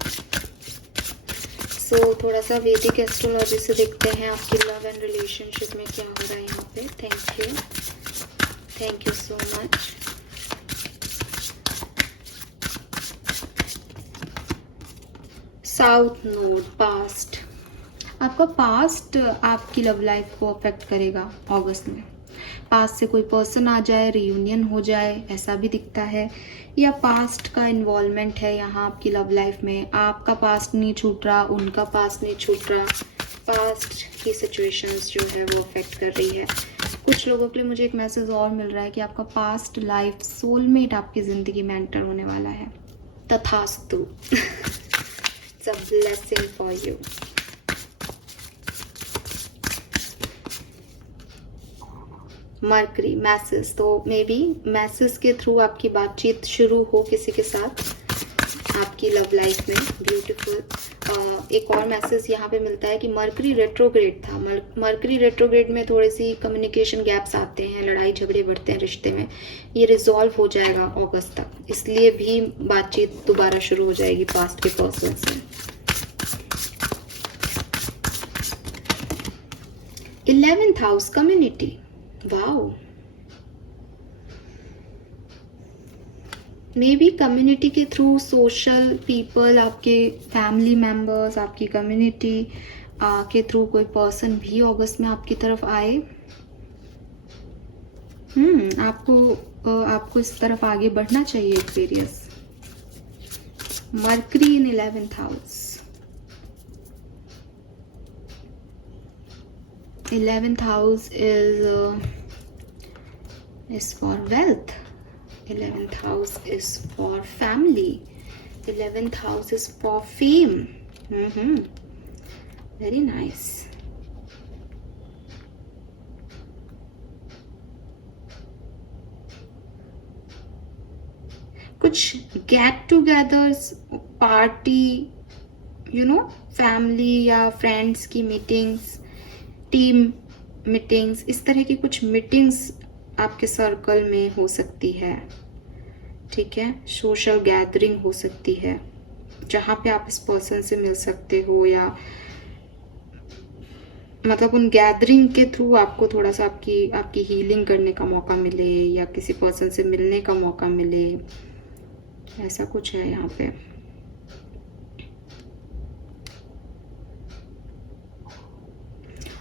सो थोड़ा सा वैदिक एस्ट्रोलॉजी से देखते हैं आपकी लव एंड रिलेशनशिप में क्या हो रहा है यहाँ पे। Thank you so much. South node, past. आपका पास्ट आपकी लव लाइफ को अफेक्ट करेगा अगस्त में। पास्ट से कोई पर्सन आ जाए, रियूनियन हो जाए, ऐसा भी दिखता है, या पास्ट का इन्वॉल्वमेंट है यहाँ आपकी लव लाइफ में। आपका पास्ट नहीं छूट रहा, उनका पास्ट नहीं छूट रहा, पास्ट की सिचुएशंस जो है वो अफेक्ट कर रही है। कुछ लोगों के लिए मुझे एक मैसेज और मिल रहा है कि आपका पास्ट लाइफ सोलमेट आपकी ज़िंदगी में एंटर होने वाला है। तथास्तु। It's a blessing for you. Mercury message, तो मे बी मैसेज के थ्रू आपकी बातचीत शुरू हो किसी के साथ आपकी लव लाइफ में। ब्यूटीफुल। एक और मैसेज यहाँ पे मिलता है कि मरकरी रेट्रोग्रेड था। मरकरी रेट्रोग्रेड में थोड़ी सी कम्युनिकेशन गैप्स आते हैं, लड़ाई झगड़े बढ़ते हैं रिश्ते में। ये रिजॉल्व हो जाएगा अगस्त तक, इसलिए भी बातचीत दोबारा शुरू हो जाएगी पास्ट के पर्सन से। 11th house, community. Wow, may be community के थ्रू सोशल पीपल, आपके फैमिली मेम्बर्स, आपकी कम्युनिटी के थ्रू कोई पर्सन भी अगस्त में आपकी तरफ आए। आपको इस तरफ आगे बढ़ना चाहिए Aquarius. Mercury in 11th house. 11th house is for wealth. 11th house is for family. 11th house is for fame. Very nice. कुछ get togethers, party, you know, family या फ्रेंड्स की मीटिंग्स, टीम मीटिंग्स, इस तरह की कुछ meetings आपके circle में हो सकती है, ठीक है। सोशल गैदरिंग हो सकती है जहाँ पे आप इस पर्सन से मिल सकते हो, या मतलब उन गैदरिंग के थ्रू आपको थोड़ा सा आपकी हीलिंग करने का मौका मिले, या किसी पर्सन से मिलने का मौका मिले, ऐसा कुछ है यहाँ पे।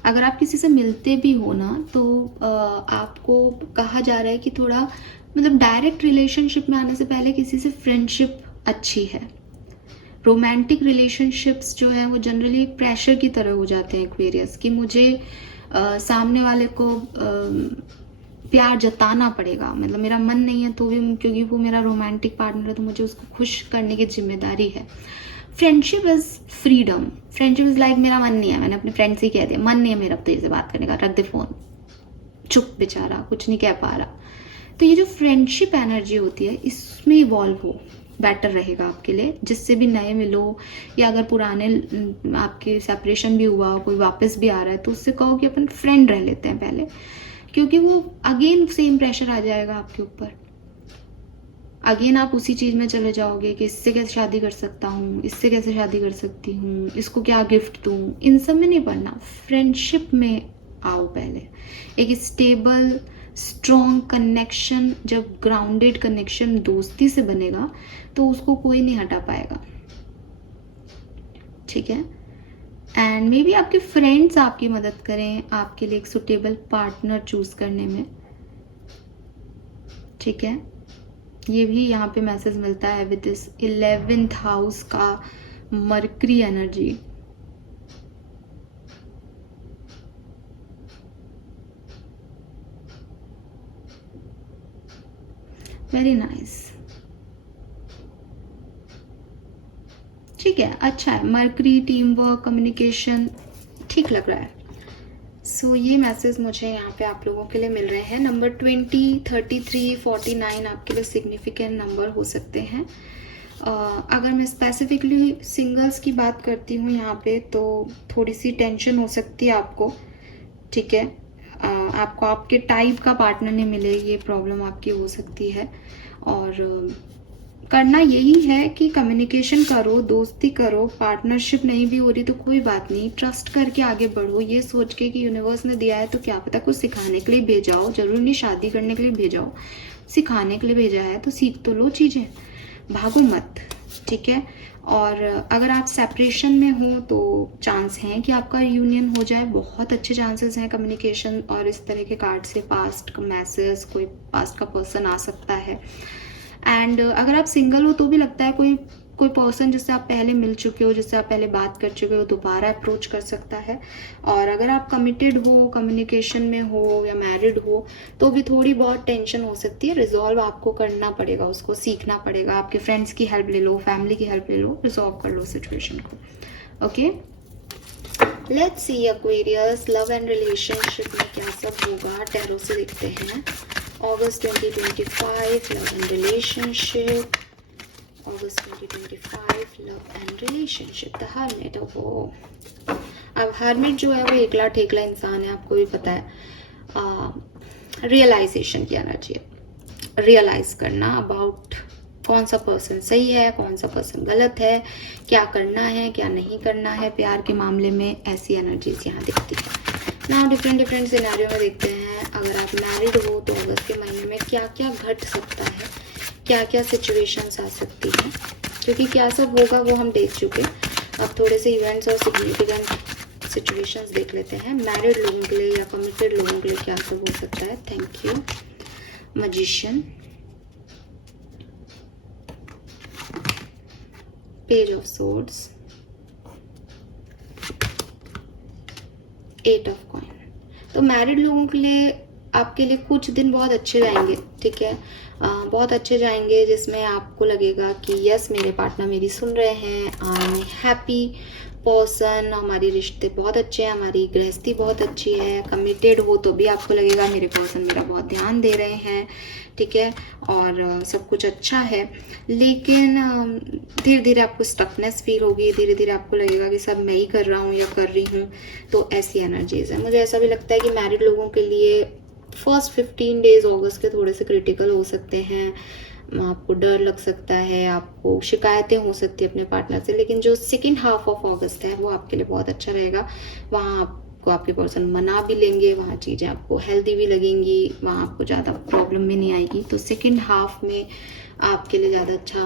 अगर आप किसी से मिलते भी हो ना, तो आपको कहा जा रहा है कि थोड़ा मतलब डायरेक्ट रिलेशनशिप में आने से पहले किसी से फ्रेंडशिप अच्छी है। रोमांटिक रिलेशनशिप्स जो है वो जनरली प्रेशर की तरह हो जाते हैं एक्वेरियस, कि मुझे सामने वाले को प्यार जताना पड़ेगा, मतलब मेरा मन नहीं है तो भी, क्योंकि वो मेरा रोमांटिक पार्टनर है तो मुझे उसको खुश करने की जिम्मेदारी है। Friendship is freedom. Friendship is like मेरा मन नहीं है, मैंने अपने फ्रेंड से कह दिया मन नहीं है मेरा अब तेरे से बात करने का, रख दे फोन, चुप बेचारा, कुछ नहीं कह पा रहा। तो ये जो फ्रेंडशिप एनर्जी होती है, इसमें इवॉल्व हो, बेटर रहेगा आपके लिए। जिससे भी नए मिलो, या अगर पुराने आपके सेपरेशन भी हुआ, कोई वापस भी आ रहा है, तो उससे कहो कि अपन फ्रेंड रह लेते हैं पहले, क्योंकि वो अगेन सेम प्रेशर आ जाएगा आपके ऊपर। अगेन आप उसी चीज में चले जाओगे कि इससे कैसे शादी कर सकता हूँ, इससे कैसे शादी कर सकती हूँ, इसको क्या गिफ्ट दूँ, इन सब में नहीं पड़ना। फ्रेंडशिप में आओ पहले। एक स्टेबल स्ट्रॉन्ग कनेक्शन, जब ग्राउंडेड कनेक्शन दोस्ती से बनेगा तो उसको कोई नहीं हटा पाएगा, ठीक है। एंड मे बी आपके फ्रेंड्स आपकी मदद करें आपके लिए एक सुटेबल पार्टनर चूज करने में, ठीक है। ये भी यहाँ पे मैसेज मिलता है विद दिस 11th हाउस का मरकरी एनर्जी। वेरी नाइस, ठीक है, अच्छा है। मरकरी, टीम वर्क, कम्युनिकेशन, ठीक लग रहा है। सो ये मैसेज मुझे यहाँ पे आप लोगों के लिए मिल रहे हैं। नंबर 20, 33, 49 आपके लिए सिग्निफिकेंट नंबर हो सकते हैं। अगर मैं स्पेसिफिकली सिंगल्स की बात करती हूँ यहाँ पे, तो थोड़ी सी टेंशन हो सकती है आपको, ठीक है। आपको आपके टाइप का पार्टनर नहीं मिले, ये प्रॉब्लम आपकी हो सकती है। और करना यही है कि कम्युनिकेशन करो, दोस्ती करो। पार्टनरशिप नहीं भी हो रही तो कोई बात नहीं, ट्रस्ट करके आगे बढ़ो, ये सोच के कि यूनिवर्स ने दिया है तो क्या पता कुछ सिखाने के लिए भेजा हो। जरूरी नहीं शादी करने के लिए भेजा हो, सिखाने के लिए भेजा है तो सीख तो लो चीज़ें, भागो मत, ठीक है। और अगर आप सेपरेशन में हो तो चांस हैं कि आपका यूनियन हो जाए, बहुत अच्छे चांसेस हैं कम्युनिकेशन और इस तरह के कार्ड से। पास्ट का मैसेज, कोई पास्ट का पर्सन आ सकता है। एंड अगर आप सिंगल हो तो भी लगता है कोई पर्सन जिससे आप पहले मिल चुके हो, जिससे आप पहले बात कर चुके हो, दोबारा अप्रोच कर सकता है। और अगर आप कमिटेड हो, कम्युनिकेशन में हो या मैरिड हो, तो भी थोड़ी बहुत टेंशन हो सकती है। रिजॉल्व आपको करना पड़ेगा, उसको सीखना पड़ेगा। आपके फ्रेंड्स की हेल्प ले लो, फैमिली की हेल्प ले लो, रिजॉल्व कर लो सिचुएशन को। Okay, let's see Aquarius, love and relationship में क्या सब होगा, टैरो से देखते हैं। August 2025, love and relationship. August 2025, love and relationship. The Hermit. Oh, अब हर्मिट जो है वो एकला ठेकला इंसान है, आपको भी पता है। रियलाइजेशन की एनर्जी है, रियलाइज करना अबाउट कौन सा पर्सन सही है, कौन सा पर्सन गलत है, क्या करना है, क्या नहीं करना है प्यार के मामले में। ऐसी एनर्जीज यहाँ दिखती है। ना डिफरेंट सिनेरियो में देखते हैं। अगर आप मैरिड हो तो अगस्त के महीने में क्या क्या घट सकता है, क्या क्या सिचुएशंस आ सकती हैं, क्योंकि क्या सब होगा वो हम देख चुके। अब थोड़े से इवेंट्स और सिग्निफिकेंट सिचुएशंस देख लेते हैं मैरिड लोगों के लिए या कमिटेड लोगों के लिए क्या सब हो सकता है। Thank you. Magician, page of swords, 8 of coin. तो मैरिड लोगों के लिए आपके लिए कुछ दिन बहुत अच्छे जाएंगे, ठीक है, बहुत अच्छे जाएंगे, जिसमें आपको लगेगा कि यस मेरे पार्टनर मेरी सुन रहे हैं, आई एम हैप्पी पर्सन, हमारे रिश्ते बहुत अच्छे हैं, हमारी गृहस्थी बहुत अच्छी है। कमिटेड हो तो भी आपको लगेगा मेरे पर्सन मेरा बहुत ध्यान दे रहे हैं, ठीक है, और सब कुछ अच्छा है। लेकिन धीरे धीरे आपको स्टकनेस फील होगी, धीरे धीरे आपको लगेगा कि सब मैं ही कर रहा हूँ या कर रही हूँ। तो ऐसी एनर्जीज है। मुझे ऐसा भी लगता है कि मैरिड लोगों के लिए फर्स्ट 15 डेज अगस्त के थोड़े से क्रिटिकल हो सकते हैं, आपको डर लग सकता है, आपको शिकायतें हो सकती है अपने पार्टनर से। लेकिन जो सेकेंड हाफ ऑफ अगस्त है वो आपके लिए बहुत अच्छा रहेगा। वहाँ आपको आपके पर्सन मना भी लेंगे, वहाँ चीज़ें आपको हेल्दी भी लगेंगी, वहाँ आपको ज़्यादा प्रॉब्लम भी नहीं आएगी। तो सेकेंड हाफ में आपके लिए ज़्यादा अच्छा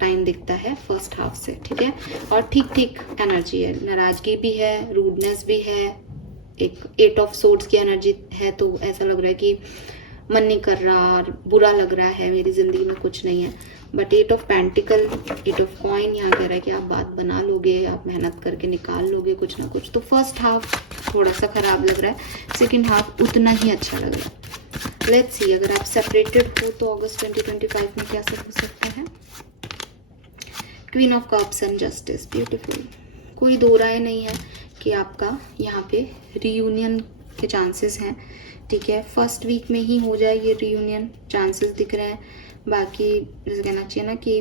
टाइम दिखता है फर्स्ट हाफ से, ठीक है। और ठीक ठीक एनर्जी है, नाराज़गी भी है, रूडनेस भी है, एक 8 ऑफ सोर्ड्स की एनर्जी है। तो ऐसा लग रहा है कि मन नहीं कर रहा और बुरा लग रहा है, मेरी ज़िंदगी में कुछ नहीं है। But 8 of pentacle, 8 of coin यहाँ कह रहा है कि आप बात बना लोगे, आप मेहनत करके निकाल लोगे कुछ ना कुछ। तो फर्स्ट हाफ थोड़ा सा ख़राब लग रहा है, सेकेंड हाफ उतना ही अच्छा लग रहा है। लेट्स सी, अगर आप सेपरेटेड हो तो अगस्त 2025 में क्या सब हो सकता है। Queen of cups and justice, beautiful. कोई दो राय नहीं है कि आपका यहाँ पे रीयूनियन के चांसेस हैं, ठीक है। फर्स्ट वीक में ही हो जाए ये रीयूनियन, चांसेस दिख रहे हैं। बाकी जैसे कहना चाहिए ना कि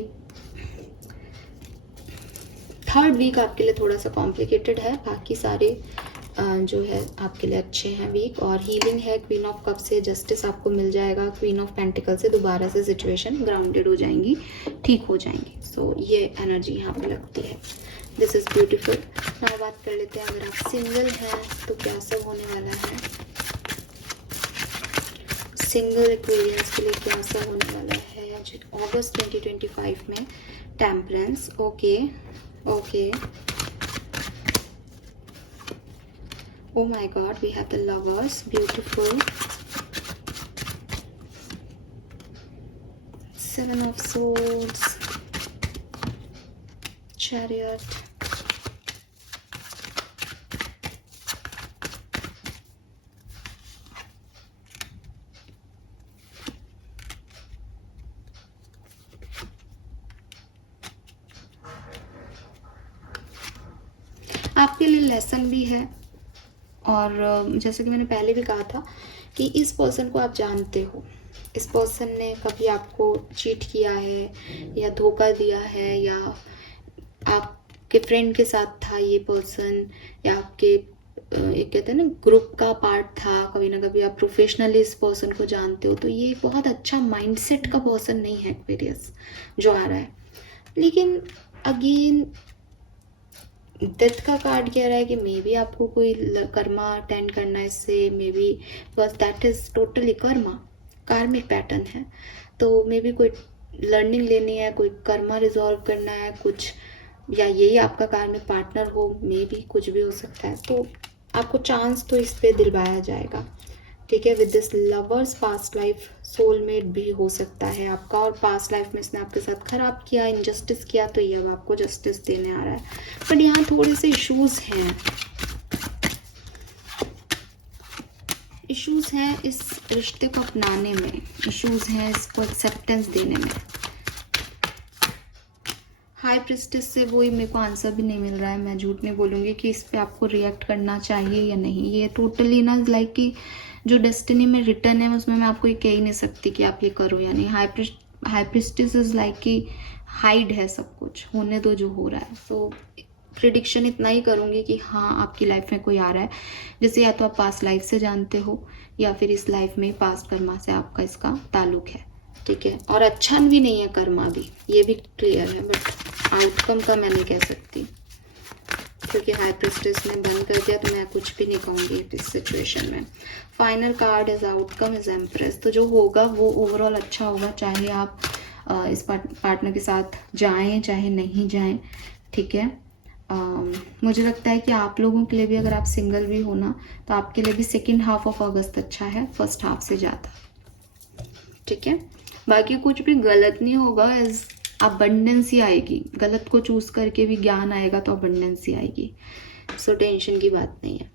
थर्ड वीक आपके लिए थोड़ा सा कॉम्प्लिकेटेड है, बाकी सारे जो है आपके लिए अच्छे हैं वीक। और हीलिंग है, क्वीन ऑफ कप से जस्टिस आपको मिल जाएगा, क्वीन ऑफ पेंटिकल से दोबारा से सिचुएशन ग्राउंडेड हो जाएंगी, ठीक हो जाएंगी। सो ये एनर्जी यहाँ पे लगती है। This is beautiful. नाउ बात कर लेते हैं, अगर आप सिंगल हैं तो क्या सब होने वाला है। सिंगल एक्वेरियंस के लिए क्या सब होने वाला है अगस्त 2025 में। Temperance, okay okay. Oh my God, we have the lovers, beautiful. 7 of swords, chariot. आपके लिए लेसन भी है। और जैसे कि मैंने पहले भी कहा था कि इस पर्सन को आप जानते हो, इस पर्सन ने कभी आपको चीट किया है या धोखा दिया है, या आपके फ्रेंड के साथ था ये पर्सन, या आपके एक कहते हैं ना ग्रुप का पार्ट था। कभी ना कभी आप प्रोफेशनली इस पर्सन को जानते हो। तो ये बहुत अच्छा माइंडसेट का पर्सन नहीं है एक्वेरियस जो आ रहा है। लेकिन अगेन डेथ का कार्ड कह रहा है कि मे बी आपको कोई कर्मा अटेंड करना है इससे, मे बी बस दैट इज़ टोटली कर्मा, कार्मिक पैटर्न है। तो मे बी कोई लर्निंग लेनी है, कोई कर्मा रिजॉल्व करना है कुछ, या यही आपका कार्मिक पार्टनर हो, मे बी कुछ भी हो सकता है। तो आपको चांस तो इस पे दिलवाया जाएगा, ठीक है। With this lovers past life soulmate भी हो सकता है आपका, और पास्ट लाइफ में इसने आपके साथ खराब किया, इनजस्टिस किया, तो ये अब आपको जस्टिस देने आ रहा है। बट यहाँ थोड़े से इश्यूज हैं, इश्यूज हैं इस रिश्ते को अपनाने में, इश्यूज हैं इसको एक्सेप्टेंस देने में। हाई प्रिस्टेस से वही मेरे को आंसर भी नहीं मिल रहा है। मैं झूठ नहीं बोलूँगी कि इस पे आपको रिएक्ट करना चाहिए या नहीं। ये टोटली ना लाइक कि जो डेस्टिनी में रिटर्न है उसमें मैं आपको ये कह ही नहीं सकती कि आप ये करो या नहीं। हाई प्रिस्टेस इज लाइक कि हाइड है सब कुछ, होने दो जो हो रहा है। तो प्रिडिक्शन इतना ही करूँगी कि हाँ आपकी लाइफ में कोई आ रहा है, जैसे या तो आप पास्ट लाइफ से जानते हो या फिर इस लाइफ में पास्ट कर्मा से आपका इसका ताल्लुक है, ठीक है। और अच्छा भी नहीं है कर्मा भी, ये भी क्लियर है। बट आउटकम का मैं नहीं कह सकती, क्योंकि हाई प्रिस्टेस ने बंद कर दिया तो मैं कुछ भी नहीं कहूँगी इस सिचुएशन में। Final card is outcome is empress. तो जो होगा वो ओवरऑल अच्छा होगा, चाहे आप इस पार्टनर के साथ जाएं चाहे नहीं जाएं, ठीक है। मुझे लगता है कि आप लोगों के लिए भी, अगर आप सिंगल भी हो ना, तो आपके लिए भी सेकेंड हाफ ऑफ अगस्त अच्छा है, फर्स्ट हाफ से ज़्यादा, ठीक है। बाकी कुछ भी गलत नहीं होगा, एज अबंडेंस ही आएगी। गलत को चूज करके भी ज्ञान आएगा तो अबंडेंस ही आएगी। सो टेंशन की बात नहीं है।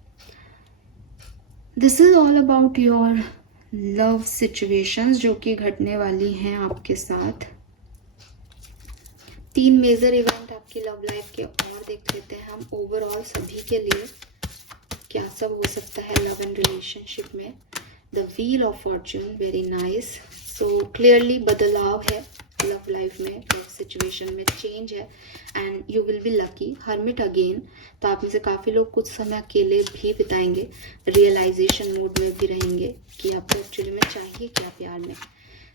This is all about your love situations जो कि घटने वाली हैं आपके साथ। 3 मेजर इवेंट आपकी लव लाइफ के और देख लेते हैं हम ओवरऑल सभी के लिए क्या सब हो सकता है लव एंड रिलेशनशिप में। The wheel of Fortune, very nice. So clearly बदलाव है लव लाइफ में, लव सिचुएशन में चेंज है and you will be lucky. Hermit again, तो आप में से काफ़ी लोग कुछ समय अकेले भी बिताएंगे, रियलाइजेशन मोड में भी रहेंगे कि आपको एक्चुअली में चाहिए क्या प्यार में।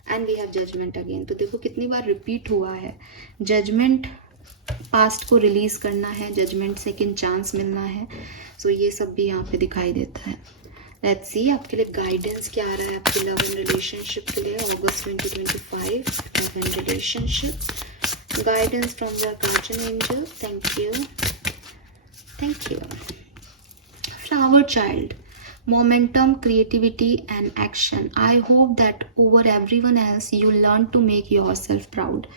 And we have judgement again, तो देखो कितनी बार रिपीट हुआ है। जजमेंट पास्ट को रिलीज करना है, जजमेंट सेकंड चांस मिलना है। सो ये सब भी यहाँ पे दिखाई देता है। लेट्स सी आपके लिए गाइडेंस क्या आ रहा है आपके लव एंड रिलेशनशिप के लिए अगस्त 2025। Love and relationship guidance from your guardian angel. Thank you, thank you. Flower child, momentum, creativity and action. I hope that over everyone else you learn to make yourself proud.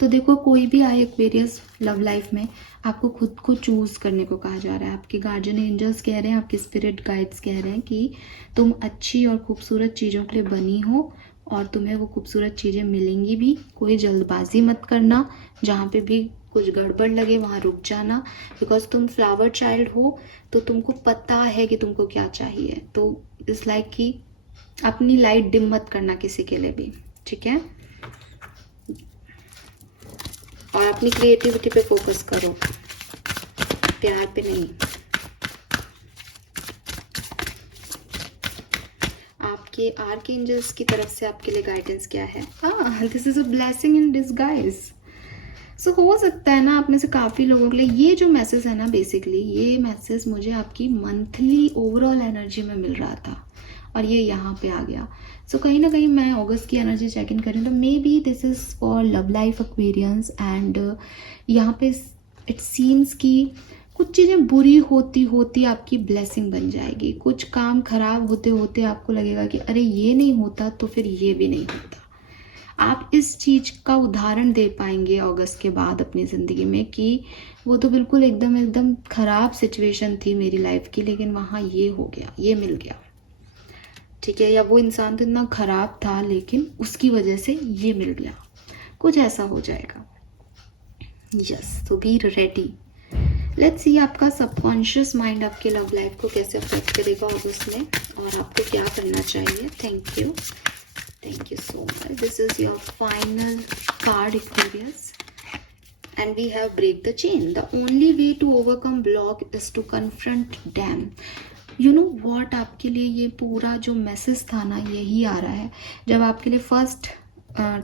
तो देखो कोई भी आए Aquarius love life में, आपको खुद को choose करने को कहा जा रहा है। आपके गार्जियन एंजल्स कह रहे हैं, आपके स्पिरिट गाइड्स कह रहे हैं कि तुम अच्छी और खूबसूरत चीज़ों के लिए बनी हो और तुम्हें वो खूबसूरत चीज़ें मिलेंगी भी। कोई जल्दबाजी मत करना, जहाँ पे भी कुछ गड़बड़ लगे वहाँ रुक जाना, बिकॉज तुम फ्लावर चाइल्ड हो तो तुमको पता है कि तुमको क्या चाहिए। तो इट्स लाइक कि अपनी लाइट डिम मत करना किसी के लिए भी, ठीक है। और अपनी क्रिएटिविटी पे फोकस करो, प्यार पे नहीं। आपके आर्कएंजल्स की तरफ से आपके लिए गाइडेंस क्या है? This is a blessing in disguise. So हो सकता है ना आप में से काफ़ी लोगों के लिए ये जो मैसेज है ना, बेसिकली ये मैसेज मुझे आपकी मंथली ओवरऑल एनर्जी में मिल रहा था और ये यहाँ पे आ गया। सो कहीं ना कहीं मैं अगस्त की एनर्जी चेक इन करूँ तो may be this is for love life Aquarians and यहाँ पे इट सीम्स कि कुछ चीज़ें बुरी होती होती आपकी ब्लेसिंग बन जाएगी। कुछ काम खराब होते होते आपको लगेगा कि अरे ये नहीं होता तो फिर ये भी नहीं होता। आप इस चीज़ का उदाहरण दे पाएंगे अगस्त के बाद अपनी ज़िंदगी में कि वो तो बिल्कुल एकदम एकदम ख़राब सिचुएशन थी मेरी लाइफ की, लेकिन वहाँ ये हो गया, ये मिल गया, ठीक है। या वो इंसान तो इतना ख़राब था लेकिन उसकी वजह से ये मिल गया, कुछ ऐसा हो जाएगा। यस, तो बी रेडी। लेट्स सी आपका सबकॉन्शियस माइंड आपके लव लाइफ को कैसे अफेक्ट करेगा अगस्त में और आपको क्या करना चाहिए। Thank you, thank you so much. This is your final card, Aquarius, and we have break the chain. The only way to overcome block is to confront them. You know what, आपके लिए ये पूरा जो message था ना यही आ रहा है। जब आपके लिए फर्स्ट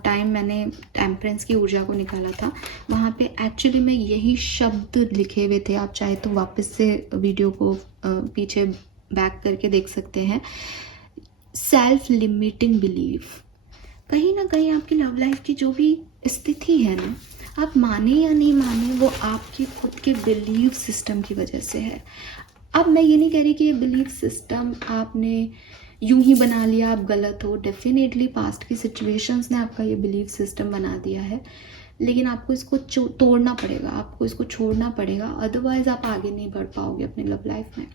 टाइम मैंने टेम्परेंस की ऊर्जा को निकाला था, वहाँ पे एक्चुअली में यही शब्द लिखे हुए थे। आप चाहे तो वापस से वीडियो को पीछे बैक करके देख सकते हैं। सेल्फ लिमिटिंग बिलीफ, कहीं ना कहीं आपकी लव लाइफ की जो भी स्थिति है ना, आप माने या नहीं माने, वो आपके खुद के बिलीफ सिस्टम की वजह से है। अब मैं ये नहीं कह रही कि ये बिलीफ सिस्टम आपने यूं ही बना लिया, आप गलत हो। डेफिनेटली पास्ट की सिचुएशंस ने आपका ये बिलीफ सिस्टम बना दिया है, लेकिन आपको इसको तोड़ना पड़ेगा, आपको इसको छोड़ना पड़ेगा, अदरवाइज आप आगे नहीं बढ़ पाओगे अपनी लव लाइफ में।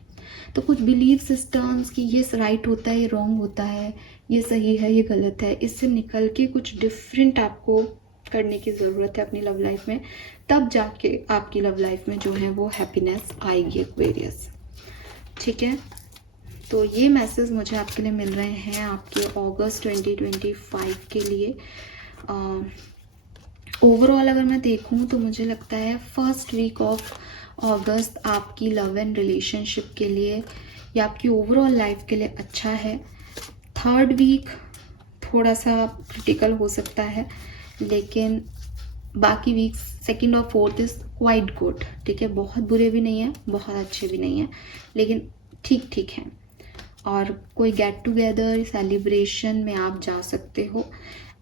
तो कुछ बिलीफ सिस्टम्स कि ये राइट होता है, ये रॉन्ग होता है, ये सही है, ये गलत है, इससे निकल के कुछ डिफरेंट आपको करने की ज़रूरत है अपनी लव लाइफ में। तब जाके आपकी लव लाइफ में जो है वो हैप्पीनेस आएगी एक्वेरियस, ठीक है। तो ये मैसेज मुझे आपके लिए मिल रहे हैं आपके अगस्त 2025 के लिए। ओवरऑल अगर मैं देखूं तो मुझे लगता है फर्स्ट वीक ऑफ अगस्त आपकी लव एंड रिलेशनशिप के लिए या आपकी ओवरऑल लाइफ के लिए अच्छा है। थर्ड वीक थोड़ा सा क्रिटिकल हो सकता है, लेकिन बाकी वीक सेकंड और फोर्थ इज क्वाइट गुड, ठीक है। बहुत बुरे भी नहीं है, बहुत अच्छे भी नहीं है, लेकिन ठीक ठीक है। और कोई गेट टुगेदर सेलिब्रेशन में आप जा सकते हो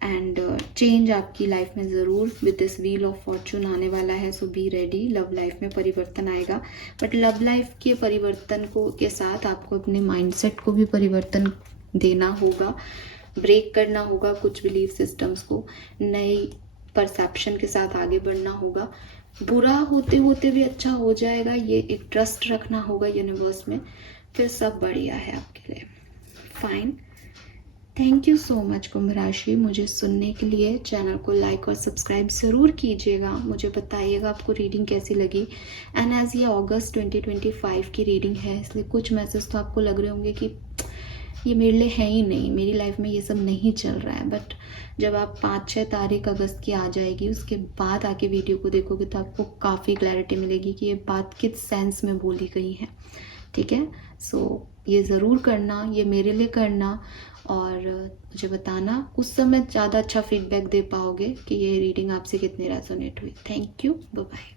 एंड चेंज आपकी लाइफ में ज़रूर with this wheel of Fortune आने वाला है। सो बी रेडी, लव लाइफ में परिवर्तन आएगा, बट लव लाइफ के परिवर्तन को के साथ आपको अपने माइंडसेट को भी परिवर्तन देना होगा, ब्रेक करना होगा कुछ बिलीफ सिस्टम्स को, नई परसेप्शन के साथ आगे बढ़ना होगा। बुरा होते होते भी अच्छा हो जाएगा, ये एक ट्रस्ट रखना होगा यूनिवर्स में। फिर सब बढ़िया है आपके लिए। Fine. Thank you so much Kumbh राशि मुझे सुनने के लिए। चैनल को लाइक और सब्सक्राइब ज़रूर कीजिएगा, मुझे बताइएगा आपको रीडिंग कैसी लगी। एंड एज ये अगस्त 2025 की रीडिंग है, इसलिए कुछ मैसेज तो आपको लग रहे होंगे कि ये मेरे लिए है ही नहीं, मेरी लाइफ में ये सब नहीं चल रहा है। बट जब आप 5-6 तारीख अगस्त की आ जाएगी, उसके बाद आके वीडियो को देखोगे तो आपको काफ़ी क्लैरिटी मिलेगी कि ये बात किस सेंस में बोली गई है। ठीक है, सो ये ज़रूर करना, ये मेरे लिए करना और मुझे बताना। उस समय ज़्यादा अच्छा फीडबैक दे पाओगे कि ये रीडिंग आपसे कितनी रेजोनेट हुई। Thank you, bye bye.